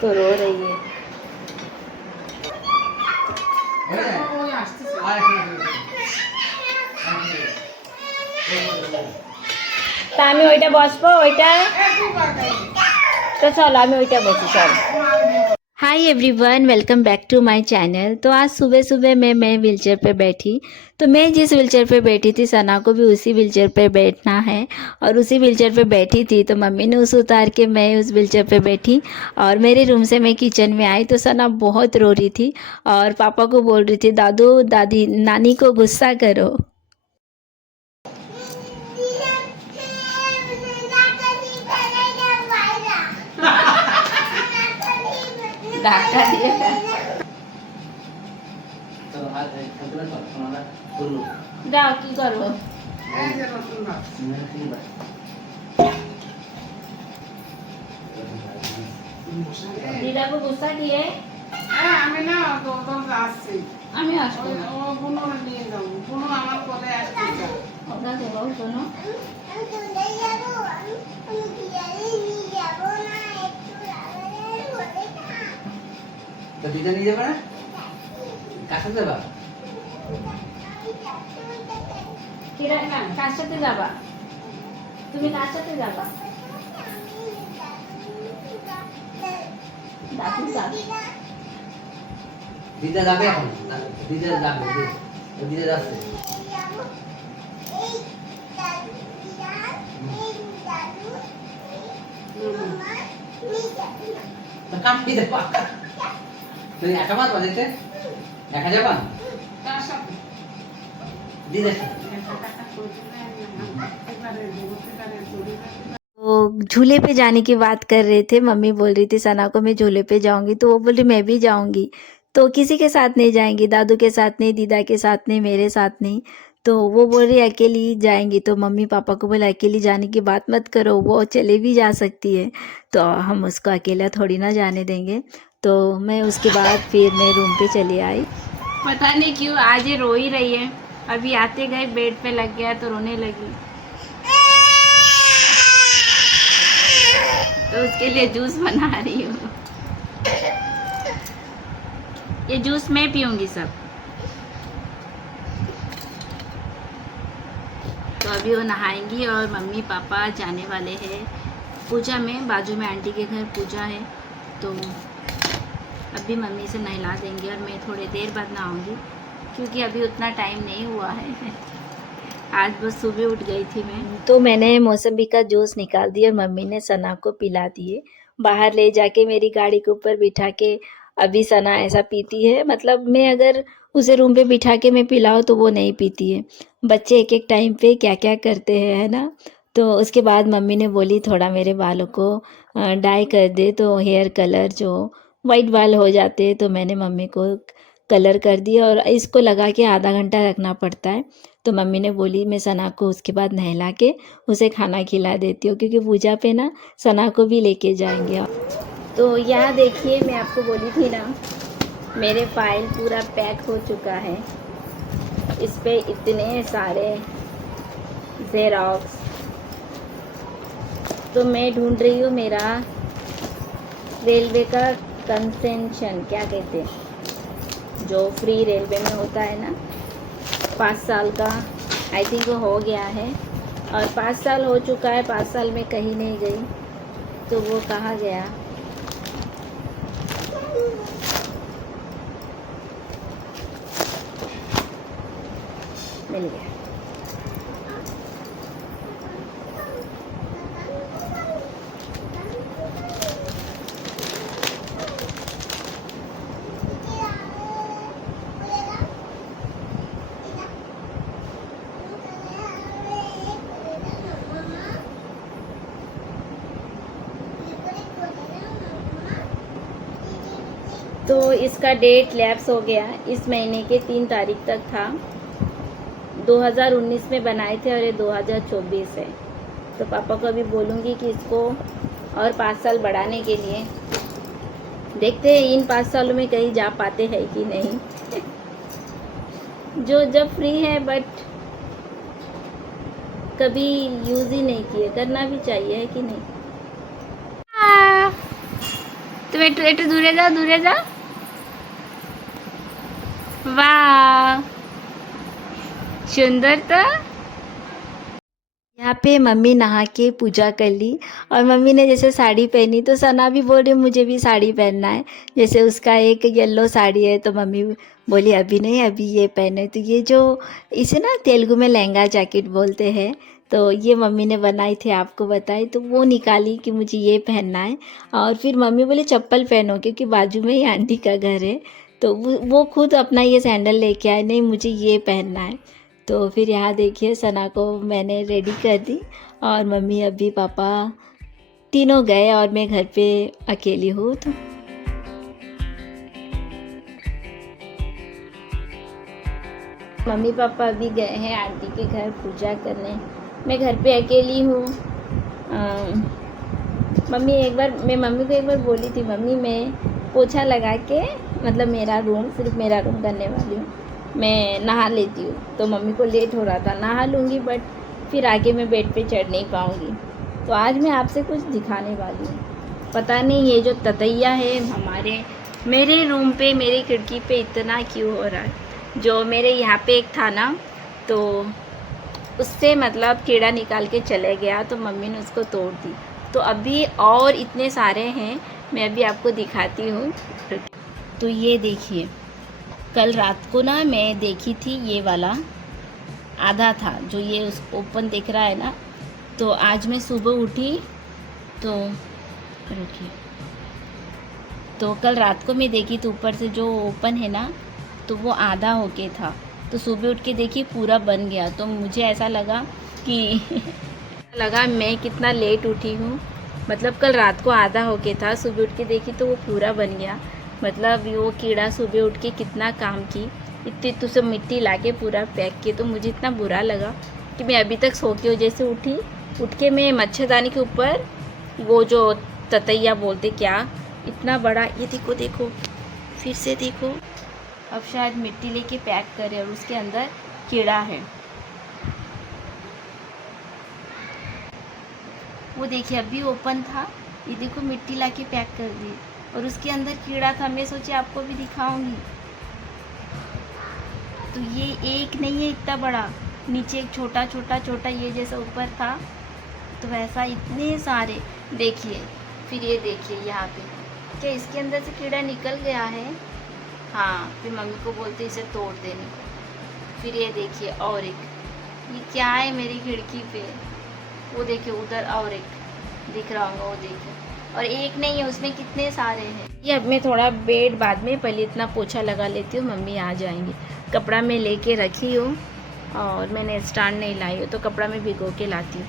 तो रो रही है। তা আমি ওইটা বসবো, ওইটা তো চলো আমি ওইটা বসি। চলো। Hi everyone, welcome back to my channel. तो आज सुबह सुबह मैं व्हीलचेयर पे बैठी। तो मैं जिस व्हीलचेयर पे बैठी थी सना को भी उसी व्हीलचेयर पे बैठना है और उसी व्हीलचेयर पे बैठी थी। तो मम्मी ने उस उतार के मैं उस व्हीलचेयर पे बैठी और मेरे रूम से मैं किचन में आई तो सना बहुत रो रही थी और पापा को बोल रही थी दादू दादी नानी को गुस्सा करो। ডাক্তার দিয়ে তো আজ খেলতে পারছো তোমরা বললো যাও কি করব এই যে নতুন ভাত দিদা को गुस्सा किए আমি না তো আসছি আমি আসবো ও বুনো নিয়ে যাও বুনো আমার কোলে আসছে ওটা দেবো শোনো তো দিদা নিয়ে যাবে না কার সাথে যাবা কার সাথে যাবা তুমি কার সাথে যাবা দাদু যাবে দিদা যাবে এখন দিদা যাবে দিদা যাচ্ছে তো কাটি দেবা তুই একা পারবা যেতে একা যাবা তার সাথে দিদা तो झूले पे जाने की बात कर रहे थे। मम्मी बोल रही थी सना को मैं झूले पे जाऊंगी तो वो बोल रही मैं भी जाऊंगी। तो किसी के साथ नहीं जाएंगी, दादू के साथ नहीं, दीदा के साथ नहीं, मेरे साथ नहीं। तो वो बोल रही अकेली जाएंगी। तो मम्मी पापा को बोले अकेली जाने की बात मत करो, वो चले भी जा सकती है तो हम उसको अकेला थोड़ी ना जाने देंगे। तो मैं उसके बाद फिर मैं रूम पे चली आई। पता नहीं क्यों आज ये रो ही रही है। अभी आते गए बेड पे लग गया तो रोने लगी। तो उसके लिए जूस बना रही हूँ। ये जूस मैं पीऊंगी सब। तो अभी वो नहाएंगी और मम्मी पापा जाने वाले हैं पूजा में। बाजू में आंटी के घर पूजा है तो अभी मम्मी से नहला देंगे और मैं थोड़ी देर बाद नहाऊंगी क्योंकि अभी उतना टाइम नहीं हुआ है। आज बस सुबह उठ गई थी मैं। तो मैंने मौसम्बी का जूस निकाल दिया और मम्मी ने सना को पिला दिए। बाहर ले जाके मेरी गाड़ी के ऊपर बिठा के अभी सना ऐसा पीती है, मतलब मैं अगर उसे रूम पे बिठा के मैं पिलाऊँ तो वो नहीं पीती है। बच्चे एक एक टाइम पे क्या क्या करते हैं, है ना। तो उसके बाद मम्मी ने बोली थोड़ा मेरे बालों को डाई कर दे तो हेयर कलर जो वाइट बाल हो जाते हैं। तो मैंने मम्मी को कलर कर दिया और इसको लगा के आधा घंटा रखना पड़ता है। तो मम्मी ने बोली मैं सना को उसके बाद नहला के उसे खाना खिला देती हूँ क्योंकि पूजा पे ना सना को भी लेके जाएंगे। तो यहाँ देखिए मैं आपको बोली थी ना मेरे फाइल पूरा पैक हो चुका है। इस पे इतने सारे ज़ेरॉक्स। तो मैं ढूंढ रही हूँ मेरा रेलवे का कंसेशन क्या कहते हैं जो फ्री रेलवे में होता है ना 5 साल का। आई थिंक वो हो गया है और 5 साल हो चुका है। 5 साल में कहीं नहीं गई तो वो कहाँ गया। मिल गया। तो इसका डेट लैप्स हो गया। इस महीने के 3 तारीख तक था। 2019 में बनाए थे और ये 2024 है। तो पापा को अभी बोलूँगी कि इसको और 5 साल बढ़ाने के लिए। देखते हैं इन 5 सालों में कहीं जा पाते हैं कि नहीं। जो जब फ्री है बट कभी यूज़ ही नहीं किए, करना भी चाहिए है कि नहीं। तो তুমি একটু একটু দূরে যাও, দূরে যাও। वाह, सुंदर तो। यहाँ पे मम्मी नहा के पूजा कर ली और मम्मी ने जैसे साड़ी पहनी तो सना भी बोल रही मुझे भी साड़ी पहनना है। जैसे उसका एक येलो साड़ी है तो मम्मी बोली अभी नहीं, अभी ये पहने। तो ये जो इसे ना तेलुगु में लहंगा जैकेट बोलते हैं, तो ये मम्मी ने बनाई थी, आपको बताई, तो वो निकाली कि मुझे ये पहनना है। और फिर मम्मी बोली चप्पल पहनो क्योंकि बाजू में ही आंटी का घर है। तो वो खुद अपना ये सैंडल लेके आए, नहीं मुझे ये पहनना है। तो फिर यहाँ देखिए सना को मैंने रेडी कर दी और मम्मी अभी पापा तीनों गए और मैं घर पे अकेली हूँ। तो मम्मी पापा अभी गए हैं आंटी के घर पूजा करने, मैं घर पे अकेली हूँ। मम्मी को एक बार बोली थी, मम्मी मैं पोछा लगा के मतलब मेरा रूम, सिर्फ मेरा रूम करने वाली हूँ, मैं नहा लेती हूँ। तो मम्मी को लेट हो रहा था, नहा लूँगी बट फिर आके मैं बेड पे चढ़ नहीं पाऊँगी। तो आज मैं आपसे कुछ दिखाने वाली हूँ। पता नहीं ये जो ततैया है मेरे रूम पे, मेरी खिड़की पे इतना क्यों हो रहा है। जो मेरे यहाँ पे एक था ना, तो उससे मतलब कीड़ा निकाल के चले गया, तो मम्मी ने उसको तोड़ दी। तो अभी और इतने सारे हैं, मैं अभी आपको दिखाती हूँ। तो ये देखिए, कल रात को ना मैं देखी थी, ये वाला आधा था जो ये उस ओपन दिख रहा है ना। तो आज मैं सुबह उठी तो रुकिए, तो कल रात को मैं देखी तो ऊपर से जो ओपन है ना, तो वो आधा होके था। तो सुबह उठ के देखी पूरा बन गया। तो मुझे ऐसा लगा कि मैं कितना लेट उठी हूँ। मतलब कल रात को आधा होके था, सुबह उठ के देखी तो वो पूरा बन गया। मतलब वो कीड़ा सुबह उठ के कितना काम की, इतनी तो सब मिट्टी लाके पूरा पैक किए। तो मुझे इतना बुरा लगा कि मैं अभी तक सो के जैसे उठ के मैं मच्छरदानी के ऊपर वो जो ततैया बोलते क्या, इतना बड़ा, ये देखो फिर से देखो, अब शायद मिट्टी लेके पैक करे और उसके अंदर कीड़ा है। वो देखिए अभी ओपन था, ये देखो मिट्टी लाके पैक कर दी और उसके अंदर कीड़ा था। मैं सोची आपको भी दिखाऊंगी। तो ये एक नहीं है, इतना बड़ा, नीचे एक छोटा ये जैसा ऊपर था, तो वैसा इतने सारे। देखिए फिर ये देखिए यहाँ पे, क्या इसके अंदर से कीड़ा निकल गया है। हाँ, फिर मम्मी को बोलते इसे तोड़ देने को। फिर ये देखिए और एक, ये क्या है मेरी खिड़की पे, वो देखिए उधर और एक दिख रहा होगा, वो देखिए। और एक नहीं है, उसमें कितने सारे हैं। ये अब मैं थोड़ा बेड बाद में, पहले इतना पोछा लगा लेती हूँ, मम्मी आ जाएंगी। कपड़ा मैं लेके रखी हूँ और मैंने स्टैंड नहीं लाई हूँ, तो कपड़ा मैं भिगो के लाती हूँ।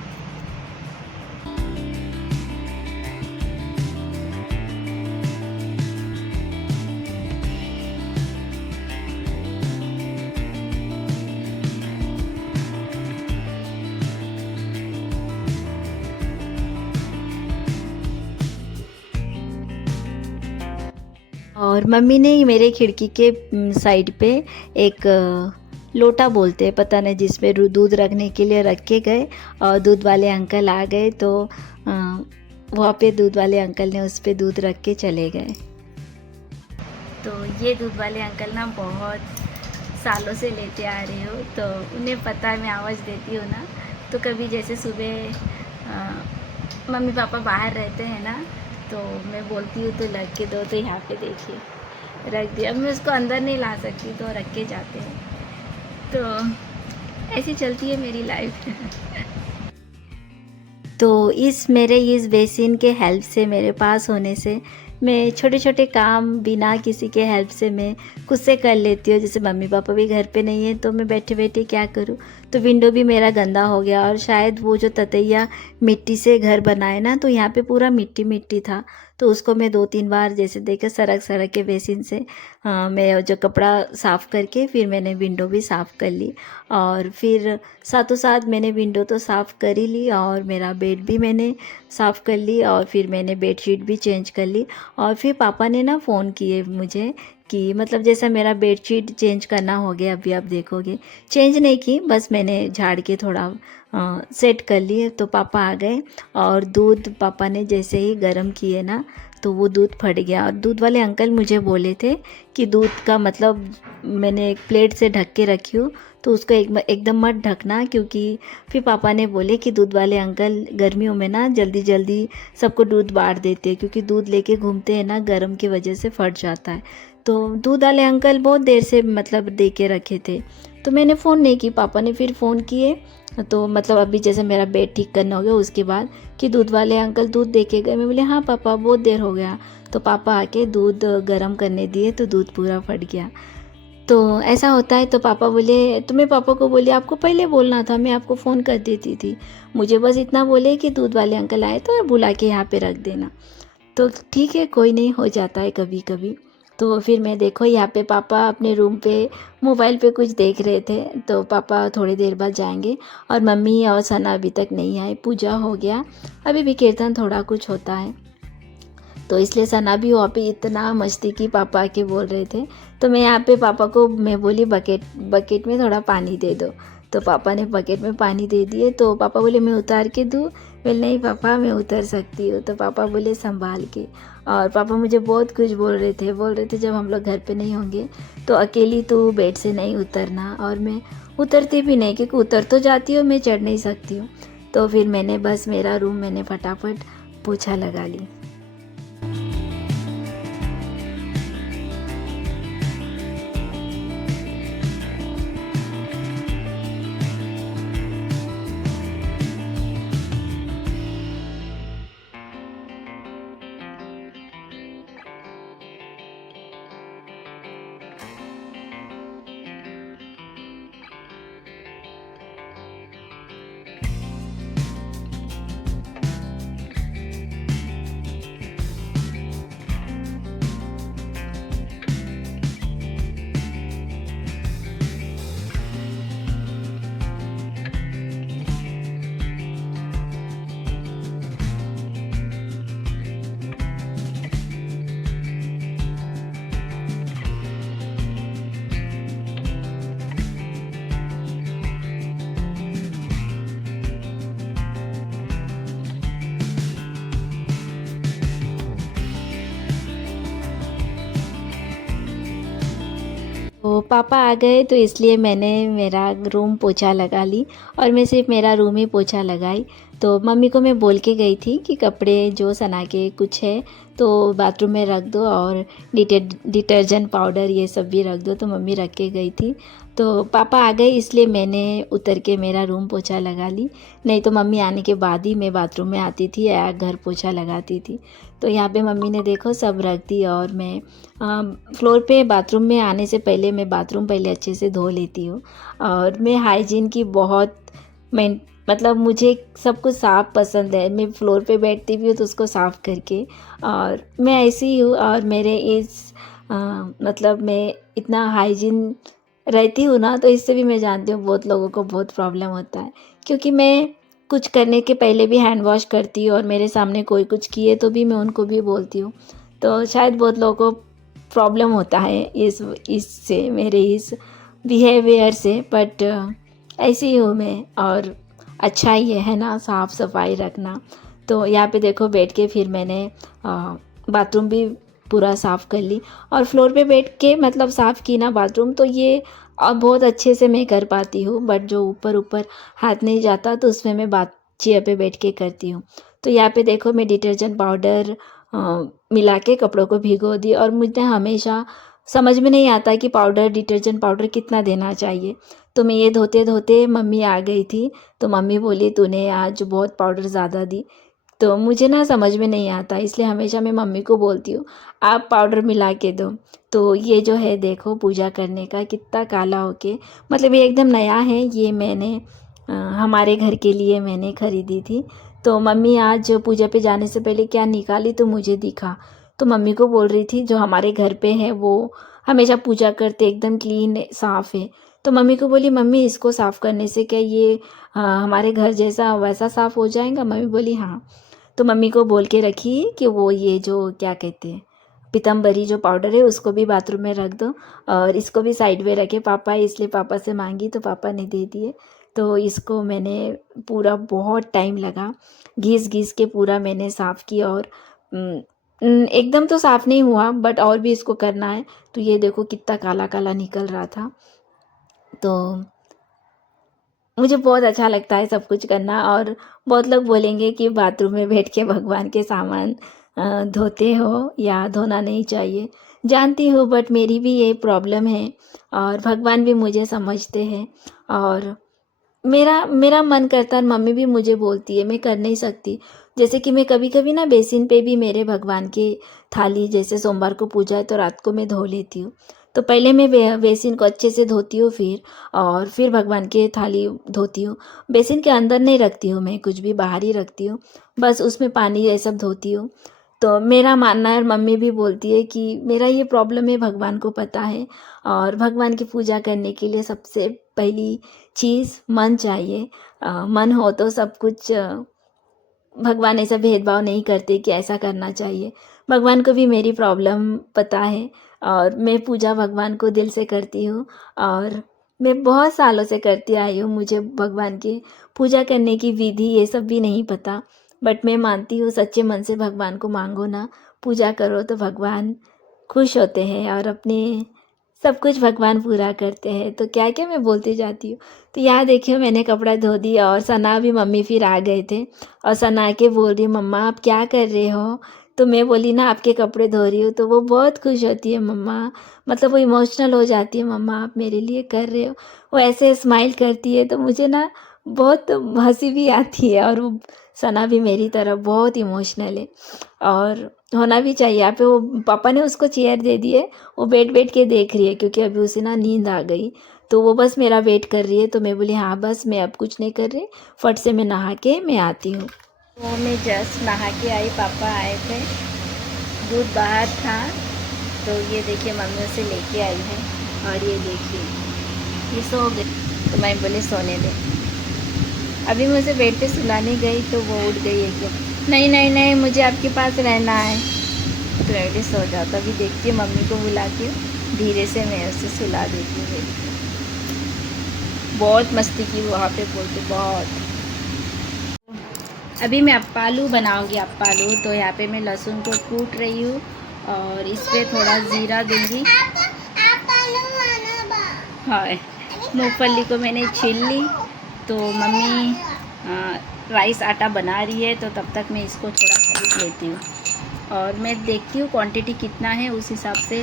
और मम्मी ने मेरे खिड़की के साइड पे एक लोटा बोलते हैं, पता नहीं, जिसमें दूध रखने के लिए रख के गए और दूध वाले अंकल आ गए। तो वहाँ पे दूध वाले अंकल ने उस पे दूध रख के चले गए। तो ये दूध वाले अंकल ना बहुत सालों से लेते आ रहे हो, तो उन्हें पता है मैं आवाज़ देती हूँ ना। तो कभी जैसे सुबह मम्मी पापा बाहर रहते हैं ना, तो मैं बोलती हूँ तो रख के दो। तो यहाँ पे देखिए रख दिया। अब मैं उसको अंदर नहीं ला सकती, तो रख के जाते हैं। तो ऐसी चलती है मेरी लाइफ। तो मेरे इस बेसिन के हेल्प से, मेरे पास होने से, मैं छोटे छोटे काम बिना किसी के हेल्प से मैं खुद से कर लेती हूँ। जैसे मम्मी पापा भी घर पे नहीं है, तो मैं बैठे बैठे क्या करूँ। तो विंडो भी मेरा गंदा हो गया, और शायद वो जो ततैया मिट्टी से घर बनाए ना, तो यहाँ पे पूरा मिट्टी मिट्टी था। तो उसको मैं 2-3 बार जैसे देखे सरक के बेसिन से मैं जो कपड़ा साफ़ करके फिर मैंने विंडो भी साफ़ कर ली। और फिर साथों साथ मैंने विंडो तो साफ़ कर ही ली, और मेरा बेड भी मैंने साफ़ कर ली, और फिर मैंने बेडशीट भी चेंज कर ली। और फिर पापा ने ना फ़ोन किए मुझे कि मतलब जैसा मेरा बेडशीट चेंज करना हो गया, अभी आप देखोगे। चेंज नहीं की, बस मैंने झाड़ के थोड़ा सेट कर लिए। तो पापा आ गए और दूध पापा ने जैसे ही गर्म किए ना, तो वो दूध फट गया। और दूध वाले अंकल मुझे बोले थे कि दूध का मतलब मैंने एक प्लेट से ढक के रखी हूँ, तो उसको एकदम मत ढकना, क्योंकि फिर पापा ने बोले कि दूध वाले अंकल गर्मियों में ना जल्दी जल्दी सबको दूध बांट देते हैं, क्योंकि दूध लेके घूमते हैं ना, गर्म की वजह से फट जाता है। तो दूध वाले अंकल बहुत देर से मतलब दे के रखे थे, तो मैंने फ़ोन नहीं की। पापा ने फिर फ़ोन किए, तो मतलब अभी जैसे मेरा बेड ठीक करना हो गया उसके बाद कि दूध वाले अंकल दूध दे के गए। मैं बोले हाँ पापा बहुत देर हो गया। तो पापा आके दूध गर्म करने दिए तो दूध पूरा फट गया। तो ऐसा होता है। तो पापा बोले, तो मैं पापा को बोली आपको पहले बोलना था, मैं आपको फ़ोन कर देती थी। मुझे बस इतना बोले कि दूध वाले अंकल आए तो बुला के यहाँ पे रख देना। तो ठीक है, कोई नहीं, हो जाता है कभी कभी। तो फिर मैं देखो यहाँ पे पापा अपने रूम पे मोबाइल पे कुछ देख रहे थे, तो पापा थोड़ी देर बाद जाएंगे। और मम्मी और सना अभी तक नहीं आए, पूजा हो गया, अभी भी कीर्तन थोड़ा कुछ होता है। तो इसलिए सना भी वहाँ पे इतना मस्ती की, पापा आके बोल रहे थे। तो मैं यहाँ पे पापा को मैं बोली बकेट में थोड़ा पानी दे दो। तो पापा ने बकेट में पानी दे दिए। तो पापा बोले मैं उतार के दूँ? बोले नहीं पापा मैं उतर सकती हूँ। तो पापा बोले संभाल के। और पापा मुझे बहुत कुछ बोल रहे थे जब हम लोग घर पे नहीं होंगे तो अकेली तू बेड से नहीं उतरना। और मैं उतरती भी नहीं, क्योंकि उतर तो जाती हूँ, मैं चढ़ नहीं सकती हूँ। तो फिर मैंने बस मेरा रूम मैंने फटाफट पोछा लगा ली। तो पापा आ गए तो इसलिए मैंने मेरा रूम पोछा लगा ली। और मैं सिर्फ मेरा रूम ही पोछा लगाई। तो मम्मी को मैं बोल के गई थी कि कपड़े जो सना के कुछ है तो बाथरूम में रख दो, और डिटर्जेंट पाउडर ये सब भी रख दो। तो मम्मी रख के गई थी। तो पापा आ गए इसलिए मैंने उतर के मेरा रूम पोछा लगा ली, नहीं तो मम्मी आने के बाद ही मैं बाथरूम में आती थी या घर पोछा लगाती थी। तो यहाँ पे मम्मी ने देखो सब रख दी। और मैं फ्लोर पे बाथरूम में आने से पहले मैं बाथरूम पहले अच्छे से धो लेती हूँ। और मैं हाइजीन की बहुत मतलब मुझे सब कुछ साफ़ पसंद है। मैं फ्लोर पे बैठती भी हूँ तो उसको साफ़ करके, और मैं ऐसी हूँ। और मेरे मतलब मैं इतना हाइजीन रहती हूँ ना, तो इससे भी मैं जानती हूँ बहुत लोगों को बहुत प्रॉब्लम होता है, क्योंकि मैं कुछ करने के पहले भी हैंड वॉश करती हूँ। और मेरे सामने कोई कुछ किए तो भी मैं उनको भी बोलती हूँ। तो शायद बहुत लोगों को प्रॉब्लम होता है इससे, मेरे इस बिहेवियर से, बट ऐसी हूँ मैं। और अच्छा ही है ना साफ़ सफाई रखना। तो यहाँ पे देखो बैठ के फिर मैंने बाथरूम भी पूरा साफ़ कर ली। और फ्लोर पे बैठ के मतलब साफ़ की ना बाथरूम, तो ये अब बहुत अच्छे से मैं कर पाती हूँ। बट जो ऊपर ऊपर हाथ नहीं जाता तो उसमें मैं चेयर पे बैठ के करती हूँ। तो यहाँ पे देखो मैं डिटर्जेंट पाउडर मिला के कपड़ों को भिगो दी। और मुझे हमेशा समझ में नहीं आता कि डिटर्जेंट पाउडर कितना देना चाहिए। तो मैं ये धोते धोते मम्मी आ गई थी। तो मम्मी बोली तूने आज बहुत पाउडर ज़्यादा दी। तो मुझे ना समझ में नहीं आता, इसलिए हमेशा मैं मम्मी को बोलती हूँ आप पाउडर मिला के दो। तो ये जो है देखो पूजा करने का कितना काला होके, मतलब ये एकदम नया है। ये मैंने हमारे घर के लिए मैंने ख़रीदी थी। तो मम्मी आज पूजा पे जाने से पहले क्या निकाली तो मुझे दिखा। तो मम्मी को बोल रही थी जो हमारे घर पे है वो हमेशा पूजा करते एकदम क्लीन साफ़ है। तो मम्मी को बोली मम्मी इसको साफ़ करने से क्या ये हमारे घर जैसा वैसा साफ़ हो जाएगा? मम्मी बोली हाँ। तो मम्मी को बोल के रखी कि वो ये जो क्या कहते हैं पीताम्बरी जो पाउडर है उसको भी बाथरूम में रख दो, और इसको भी साइड में रखे। पापा इसलिए पापा से मांगी तो पापा ने दे दिए। तो इसको मैंने पूरा बहुत टाइम लगा घिस घिस के पूरा मैंने साफ़ किया। और एकदम तो साफ़ नहीं हुआ बट और भी इसको करना है। तो ये देखो कितना काला-काला निकल रहा था। तो मुझे बहुत अच्छा लगता है सब कुछ करना और बहुत लोग बोलेंगे कि बाथरूम में बैठ के भगवान के सामान धोते हो या धोना नहीं चाहिए। जानती हूँ बट मेरी भी ये प्रॉब्लम है और भगवान भी मुझे समझते हैं और मेरा मेरा मन करता है, मम्मी भी मुझे बोलती है, मैं कर नहीं सकती। जैसे कि मैं कभी-कभी ना बेसिन पे भी मेरे भगवान की थाली जैसे सोमवार को पूजा है तो रात को मैं धो लेती हूँ। तो पहले मैं बेसिन को अच्छे से धोती हूँ फिर भगवान की थाली धोती हूँ। बेसिन के अंदर नहीं रखती हूँ मैं कुछ भी, बाहर ही रखती हूँ। बस उसमें पानी ये सब धोती हूँ। तो मेरा मानना है और मम्मी भी बोलती है कि मेरा ये प्रॉब्लम है, भगवान को पता है और भगवान की पूजा करने के लिए सबसे पहली चीज़ मन चाहिए। मन हो तो सब कुछ भगवान ऐसा भेदभाव नहीं करते कि ऐसा करना चाहिए। भगवान को भी मेरी प्रॉब्लम पता है और मैं पूजा भगवान को दिल से करती हूँ और मैं बहुत सालों से करती आई हूँ। मुझे भगवान की पूजा करने की विधि ये सब भी नहीं पता, बट मैं मानती हूँ सच्चे मन से भगवान को मांगो ना, पूजा करो तो भगवान खुश होते हैं और अपने सब कुछ भगवान पूरा करते हैं। तो क्या-क्या मैं बोलती जाती हूँ। तो यहाँ देखिए मैंने कपड़ा धो दिया और सना भी मम्मी फिर आ गए थे और सना आके बोल रही मम्मा आप क्या कर रहे हो? तो मैं बोली ना आपके कपड़े धो रही हूँ, तो वो बहुत खुश होती है मम्मा, मतलब वो इमोशनल हो जाती है, मम्मा आप मेरे लिए कर रहे हो। वो ऐसे स्माइल करती है तो मुझे ना बहुत हँसी भी आती है और वो सना भी मेरी तरह बहुत इमोशनल है और होना भी चाहिए। यहाँ पे वो पापा ने उसको चेयर दे दी है, वो बैठ-बैठ के देख रही है क्योंकि अभी उसे ना नींद आ गई। तो वो बस मेरा वेट कर रही है, तो मैं बोली हाँ बस मैं अब कुछ नहीं कर रही, फट से मैं नहा के मैं आती हूँ। तो मैं जस्ट नहा के आई, पापा आए थे, दूध बाहर था, तो ये देखिए मम्मी उसे लेके आई है और ये देखिए ये सो गई, तो मैं बोली सोने दे। अभी मैं उसे बेड पे सुलाने गई तो वो उठ गई एकदम, नहीं नहीं नहीं मुझे आपके पास रहना है, तो मैं बोली सो जाओ। तभी देखती हूँ मम्मी को बुलाती हूँ, धीरे से मैं उसे सुला देती हूँ। बहुत मस्ती की वहाँ पे बोलते बहुत। अभी मैं अप्पा आलू बनाऊँगी, अप्पा आलू। तो यहाँ पे मैं लहसुन को कूट रही हूँ और इस पर थोड़ा ज़ीरा दूँगी। हाँ, मूँगफली को मैंने छील ली, तो मम्मी राइस आटा बना रही है, तो तब तक मैं इसको थोड़ा कूट लेती हूँ और मैं देखती हूँ क्वांटिटी कितना है, उस हिसाब से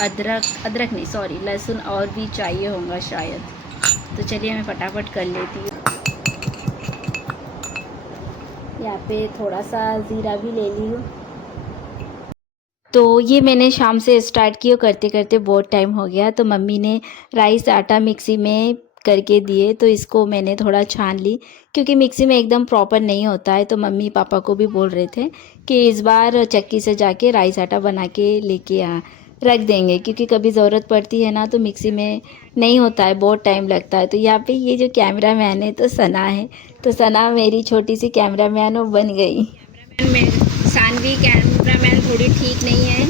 अदरक नहीं सॉरी लहसुन और भी चाहिए होगा शायद। तो चलिए मैं फटाफट कर लेती हूँ। यहाँ पे थोड़ा सा ज़ीरा भी ले ली हूँ। तो ये मैंने शाम से स्टार्ट किया, करते करते बहुत टाइम हो गया, तो मम्मी ने राइस आटा मिक्सी में करके दिए, तो इसको मैंने थोड़ा छान ली क्योंकि मिक्सी में एकदम प्रॉपर नहीं होता है। तो मम्मी पापा को भी बोल रहे थे कि इस बार चक्की से जाके राइस आटा बना के लेके रख देंगे क्योंकि कभी ज़रूरत पड़ती है ना, तो मिक्सी में नहीं होता है, बहुत टाइम लगता है। तो यहाँ पे ये जो कैमरा मैन है तो सना है, तो सना मेरी छोटी सी कैमरा मैन वो बन गई। सानवी कैमरामैन थोड़ी ठीक नहीं है,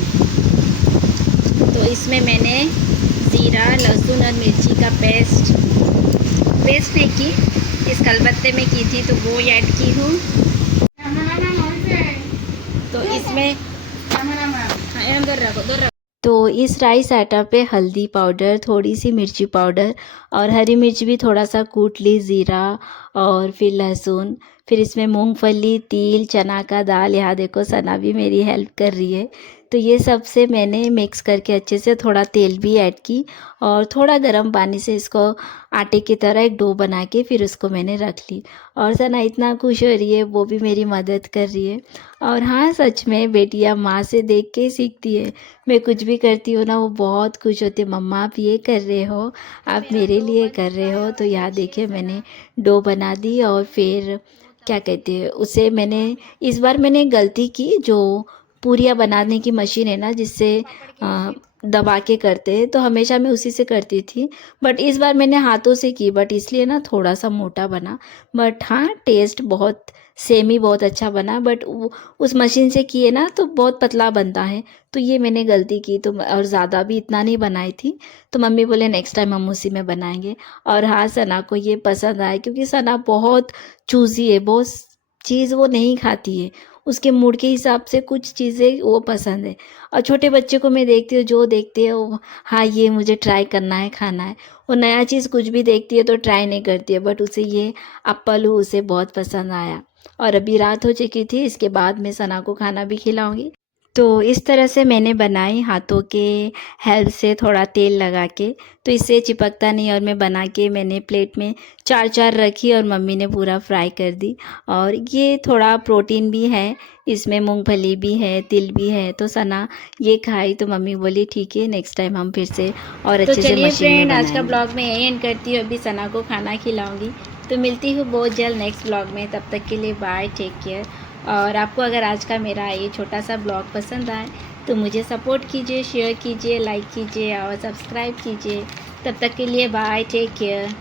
तो इसमें मैंने ज़ीरा लहसुन और मिर्ची का पेस्ट नहीं की, इस कलबत्ते में की थी, तो वो ऐड की हूँ। तो इसमें तो इस राइस आटा पे हल्दी पाउडर, थोड़ी सी मिर्ची पाउडर और हरी मिर्च भी थोड़ा सा कूट ली, ज़ीरा और फिर लहसुन, फिर इसमें मूंगफली, तिल, चना का दाल, यहाँ देखो सना भी मेरी हेल्प कर रही है। तो ये सब से मैंने मिक्स करके अच्छे से थोड़ा तेल भी ऐड की और थोड़ा गर्म पानी से इसको आटे की तरह एक डो बना के फिर उसको मैंने रख ली और सना इतना खुश हो रही है, वो भी मेरी मदद कर रही है। और हाँ सच में बेटियाँ माँ से देख के सीखती है, मैं कुछ भी करती हूँ ना वो बहुत खुश होती है, मम्मा आप ये कर रहे हो, आप मेरे लिए कर रहे हो। तो यहाँ देखिए मैंने डो बना दी और फिर क्या कहते हैं उसे मैंने इस बार मैंने गलती की, जो पूरियाँ बनाने की मशीन है ना जिससे दबा के करते हैं, तो हमेशा मैं उसी से करती थी, बट इस बार मैंने हाथों से की, बट इसलिए ना थोड़ा सा मोटा बना, बट हाँ टेस्ट बहुत सेम ही बहुत अच्छा बना, बट उस मशीन से किए ना तो बहुत पतला बनता है। तो ये मैंने गलती की, तो और ज़्यादा भी इतना नहीं बनाई थी, तो मम्मी बोले नेक्स्ट टाइम हम उसी में बनाएंगे। और हाँ सना को ये पसंद आया क्योंकि सना बहुत चूज़ी है, बहुत चीज़ वो नहीं खाती है, उसके मूड के हिसाब से कुछ चीज़ें वो पसंद है। और छोटे बच्चे को मैं देखती हूँ, जो देखती है वो हाँ ये मुझे ट्राई करना है, खाना है। वो नया चीज़ कुछ भी देखती है तो ट्राई नहीं करती है, बट उसे ये अप्पलू उसे बहुत पसंद आया। और अभी रात हो चुकी थी, इसके बाद मैं सना को खाना भी खिलाऊंगी। तो इस तरह से मैंने बनाई हाथों के हेल्प से, थोड़ा तेल लगा के, तो इससे चिपकता नहीं। और मैं बना के मैंने प्लेट में 4-4 रखी और मम्मी ने पूरा फ्राई कर दी। और ये थोड़ा प्रोटीन भी है, इसमें मूंगफली भी है, तिल भी है। तो सना ये खाई तो मम्मी बोली ठीक है, नेक्स्ट टाइम हम फिर से और अच्छे से मशीन में बनाएंगे। आज का ब्लॉग मैं यही एंड करती हूँ, अभी सना को खाना खिलाऊंगी। तो मिलती हूँ बहुत जल्द नेक्स्ट ब्लॉग में, तब तक के लिए बाय, टेक केयर। और आपको अगर आज का मेरा ये छोटा सा ब्लॉग पसंद आए तो मुझे सपोर्ट कीजिए, शेयर कीजिए, लाइक कीजिए और सब्सक्राइब कीजिए। तब तक के लिए बाय, टेक केयर।